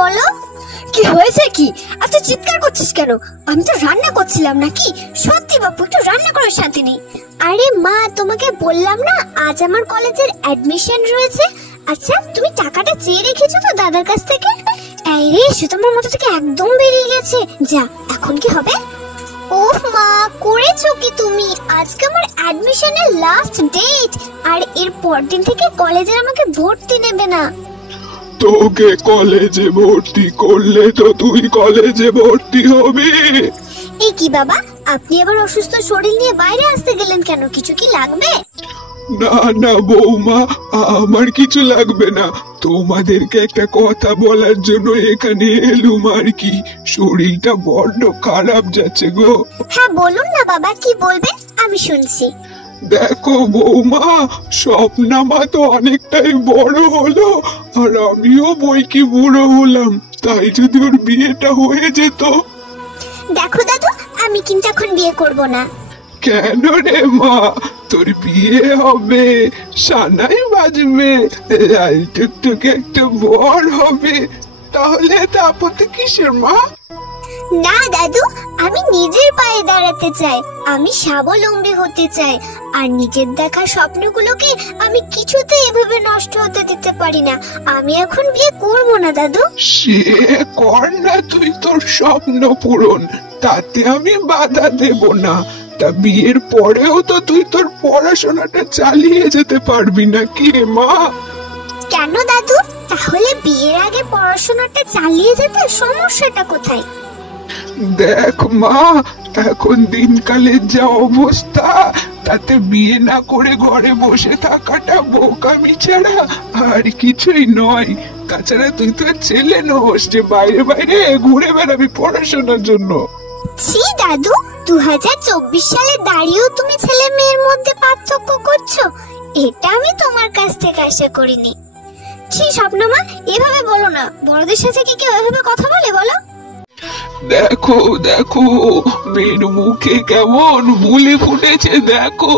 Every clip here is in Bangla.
বলো কি হয়েছে? কি এত চিৎকার করছিস কেন? আমি তো রান্না করছিলাম নাকি? সত্যি বাপু, একটু রান্না করার শান্তি নেই। আরে মা, তোমাকে বললাম না আজ আমার কলেজের অ্যাডমিশন রয়েছে। আচ্ছা, তুমি টাকাটা চেয়ে রেখেছো তো দাদার কাছ থেকে? এই রে, সুতমার মাথা থেকে একদম বেরিয়ে গেছে। যা, এখন কি হবে? ওফ মা, করেছো কি তুমি? আজকে আমার অ্যাডমিশনের লাস্ট ডেট, আর এর পরদিন থেকে কলেজে আমাকে ভর্তি নেবে না। তোকে কলেজে ভর্তি করলে তো তুই কলেজে ভর্তি হবি। এই কি বাবা, আপনি আবার অসুস্থ শরীর নিয়ে বাইরে আসতে গেলেন কেন? কিছু কি লাগবে? না না বৌমা, আমার কিছু লাগবে না। তোমাদেরকে একটা কথা বলার জন্য এখানে এলুম আর কি। শরীরটা বড্ড খারাপ যাচ্ছে গো। হ্যাঁ বলুন না বাবা, কি বলবেন, আমি শুনছি। দেখো বৌমা, স্বপ্নামা তো অনেকটাই বড় হলো, আর আমিও বই কি বুড়ো হলাম। তাই যদি ওর বিয়েটা হয়ে যেত। দেখো দাদু, আমি কিন্তু এখন বিয়ে করব না। কেন রে মা? তোর বিয়ে হবে, সানাই বাজবে, লাল টুকটুকে একটা বর হবে, তাহলে তো আপত্তি কিসের মা? না দাদু, আমি নিজের পায়ে দাঁড়াতে চাই, আমি স্বাবলম্বী হতে চাই, আর নিজের দেখা স্বপ্নগুলোকে আমি কিছুতে এভাবে নষ্ট হতে দিতে পারি না। আমি এখন বিয়ে করব না দাদু। সে কর না তুই তোর স্বপ্ন পূরণ, তাতে আমি বাধা দেব না। তা বিয়ের পরেও তো তুই তোর পড়াশোনাটা চালিয়ে যেতে পারবি না কি রে মা? কেন দাদু? তাহলে বিয়ের আগে পড়াশোনাটা চালিয়ে যেতে সমস্যাটা কোথায়? দেখ মা, এখন দিনকালের যা অবস্থা, তাতে বিয়ে না করে ঘরে বসে থাকাটা বোকামি ছাড়া আর কিছুই নয়। তাছাড়া তুই তো ছেলে নোস যে বাইরে বাইরে ঘুরে বেড়াবি পড়াশোনার জন্য। ছি দাদু, 2024 সালে দাঁড়িয়েও তুমি ছেলে মেয়ের মধ্যে পার্থক্য করছো, এটা আমি তোমার কাছ থেকে আশা করিনি। ছি স্বপ্নমা, এভাবে বলো না। বড়দের সাথে কি কেউ এভাবে কথা বলে বলো? দেখো দেখো, মেয়ের মুখে কেমন বুলি ফুটেছে দেখো।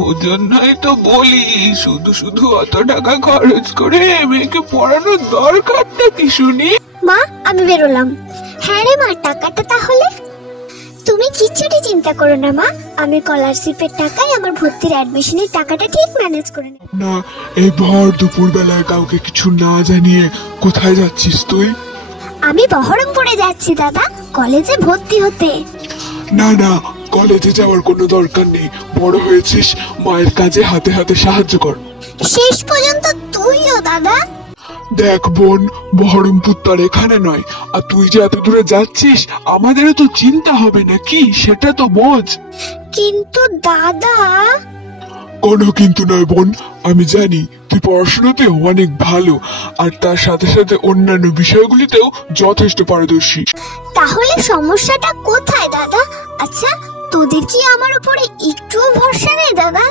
ও জন্যই তো বলি, শুধু শুধু অত টাকা খরচ করে মেয়েকে পড়ানোর দরকারটা কি শুনি? মা, আমি বেরোলাম। হ্যাঁ রে মা, টাকাটা তাহলে? তুমি কিচ্ছুটি চিন্তা করো না মা, আমি স্কলারশিপের টাকায় আমার ভর্তির অ্যাডমিশনের টাকাটা ঠিক ম্যানেজ করে নেব। না, এই ভর দুপুর বেলায় কাউকে কিছু না জানিয়ে কোথায় যাচ্ছিস তুই? আমি বহরমপুরে যাচ্ছি দাদা, কলেজে ভর্তি হতে। না না, কলেজে যাওয়ার কোনো দরকার নেই। বড় হয়েছিস, মায়ের কাজে হাতে হাতে সাহায্য কর। শেষ পর্যন্ত তুইও দাদা? দেখ বোন, বহরমপুর তার এখানে নয়, আর তুই যে এত দূরে যাচ্ছিস আমাদেরও তো চিন্তা হবে নাকি, সেটা তো বোঝ। কিন্তু দাদা। কোনো কিন্তু নয় বোন, আমি জানি তুই পড়াশোনাতে অনেক ভালো, আর তার সাথে সাথে অন্যান্য বিষয়গুলিতেও যথেষ্ট পারদর্শী। তাহলে সমস্যাটা কোথায় দাদা? আচ্ছা, তোদের কি আমার উপরে একটুও ভরসা নেই দাদা?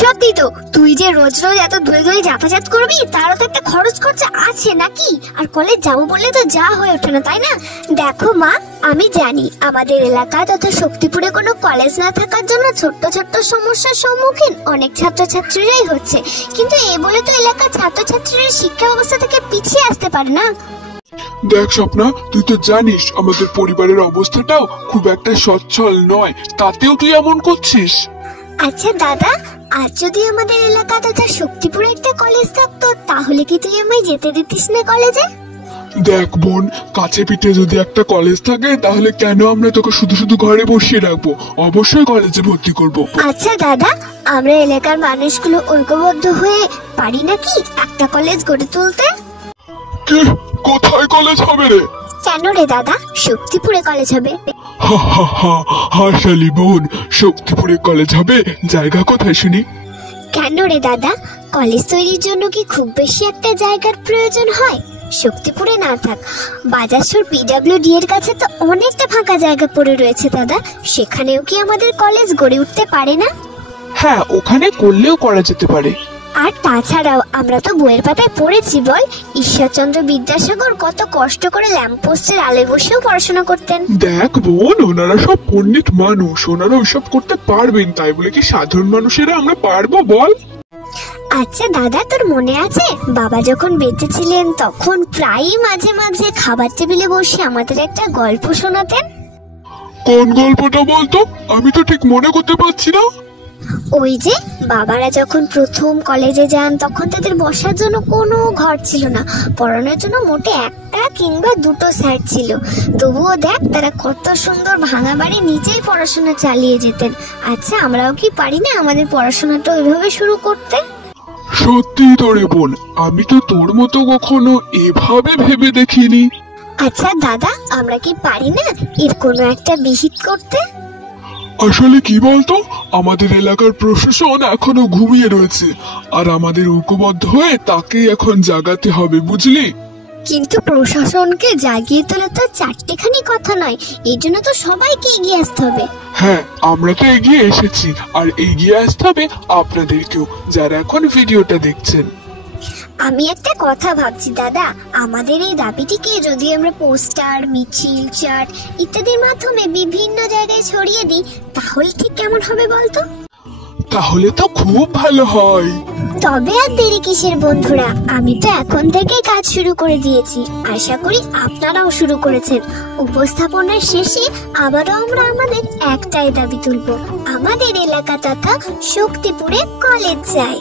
সত্যি তো, তুই যে রোজ রোজ এত দূরে দূরে যাতায়াত করবি, তারও তো একটা খরচ খরচা আছে নাকি? আর কলেজ যাবো বললে তো যা হয়ে ওঠে না, তাই না? দেখো মা, আমি জানি আমাদের এলাকা তথা শক্তিপুরে কোনো কলেজ না থাকার জন্য ছোট্ট ছোট্ট সমস্যার সম্মুখীন অনেক ছাত্রছাত্রীরাই হচ্ছে, কিন্তু এই বলে তো এলাকার ছাত্রছাত্রীরা শিক্ষা ব্যবস্থা থেকে পিছিয়ে আসতে পারে না। দেখ স্বপ্না, তুই তো জানিস আমাদের পরিবারের অবস্থাটাও খুব একটা সচ্ছল নয়, তাতেও তুই এমন করছিস। আচ্ছা দাদা, আজ যদি আমাদের এলাকা তথা শক্তিপুরে একটা কলেজ থাকতো, তাহলে কি তুই আমায় যেতে দিতিস না কলেজে? দেখ বোন, কাছে পিঠে যদি একটা কলেজ থাকে, তাহলে কেন আমরা তোকে শুধু শুধু ঘরে বসিয়ে রাখবো? অবশ্যই কলেজে ভর্তি করব। আচ্ছা দাদা, আমরা এলাকার মানুষগুলো ঐক্যবদ্ধ হয়ে পারি নাকি একটা কলেজ গড়ে তুলতে? কি? কোথায় কলেজ হবে রে? কেন রে দাদা, শক্তিপুরে কলেজ হবে। হা হা হা, হাসালি বোন, শক্তিপুরে কলেজ হবে? জায়গা কোথায় শুনি? কেন রে দাদা, কলেজ তৈরির জন্য কি খুব বেশি একটা জায়গার প্রয়োজন হয়? শক্তিপুরে না থাক, বাজারসোর পিডব্লিউডি এর কাছে তো অনেকটা ফাঁকা জায়গা পড়ে রয়েছে দাদা, সেখানেও কি আমাদের কলেজ গড়ে উঠতে পারে না? হ্যাঁ, ওখানে করলেও করা যেতে পারে। আর তাছাড়াও আমরা তো বইয়ের পাতায় পড়েছি বল, ঈশ্বরচন্দ্র বিদ্যাসাগর কত কষ্ট করে ল্যাম্পপোস্টের আলোয় বসেও পড়াশোনা করতেন। দেখ বোন, ওনারা সব পণ্ডিত মানুষ, ওনারা ওইসব করতে পারবেন, তাই বলে কি সাধারণ মানুষেরা আমরা পারবো বল? আচ্ছা দাদা, তোর মনে আছে বাবা যখন বেঁচে ছিলেন তখন প্রায়ই মাঝে মাঝে খাবার টেবিলে বসে আমাদের একটা গল্প শোনাতেন? কোন গল্পটা বলতো? আমি তো ঠিক মনে করতে পারছি না। ওই যে বাবারা যখন প্রথম কলেজে যান তখন তাদের বসার জন্য কোনো ঘর ছিল না, পড়ানোর জন্য মোটে একটা কিংবা দুটো স্যার ছিল। তবুও দেখ তারা কত সুন্দর ভাঙা বাড়ি নিচেই পড়াশোনা চালিয়ে যেতেন। আচ্ছা, আমরাও কি পারি না আমাদের পড়াশোনাটা ওইভাবে শুরু করতে? সত্যি তো রে বোন, আমি তো তোর মতো কখনো এভাবে ভেবে দেখিনি। আচ্ছা দাদা, আমরা কি পারি না এর কোনো একটা বিহিত করতে? আসলে কি বলতো, আমাদের এলাকার প্রশাসন এখনো ঘুমিয়ে রয়েছে, আর আমাদের ঐক্যবদ্ধ হয়ে তাকে এখন জাগাতে হবে, বুঝলি? কিন্তু প্রশাসনকে জাগিয়ে তোলা তো চারটেখানি কথা নয়, এই জন্য তো সবাইকে এগিয়ে আসতে হবে। হ্যাঁ, আমরা তো এগিয়ে এসেছি, আর এগিয়ে আসতে হবে আপনাদেরকেও, যারা এখন ভিডিওটা দেখছেন। আমি একটা কথা ভাবছি দাদা, আমাদের এই দাবিটিকে যদি আমরা পোস্টার, মিছিল, চার্ট ইত্যাদির মাধ্যমে বিভিন্ন জায়গায় ছড়িয়ে দিই তাহলে ঠিক কেমন হবে বলতো? তাহলে তো খুব ভালো হয়। তবে আর দেরি কিসের বন্ধুরা, আমি তো এখন থেকেই কাজ শুরু করে দিয়েছি। আশা করি আপনারাও শুরু করেছেন। উপস্থাপনার শেষে আবারও আমরা আমাদের একটাই দাবি তুলব, আমাদের এলাকা তথা শক্তিপুরে কলেজ চাই।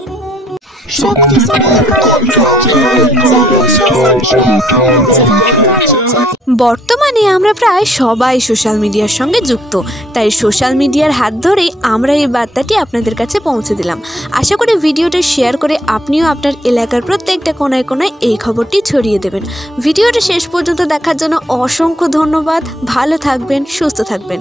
বর্তমানে আমরা প্রায় সবাই সোশ্যাল মিডিয়ার সঙ্গে যুক্ত, তাই সোশ্যাল মিডিয়ার হাত ধরেই আমরা এই বার্তাটি আপনাদের কাছে পৌঁছে দিলাম। আশা করি ভিডিওটি শেয়ার করে আপনিও আপনার এলাকার প্রত্যেকটা কোনায় কোনায় এই খবরটি ছড়িয়ে দেবেন। ভিডিওটি শেষ পর্যন্ত দেখার জন্য অসংখ্য ধন্যবাদ। ভালো থাকবেন, সুস্থ থাকবেন।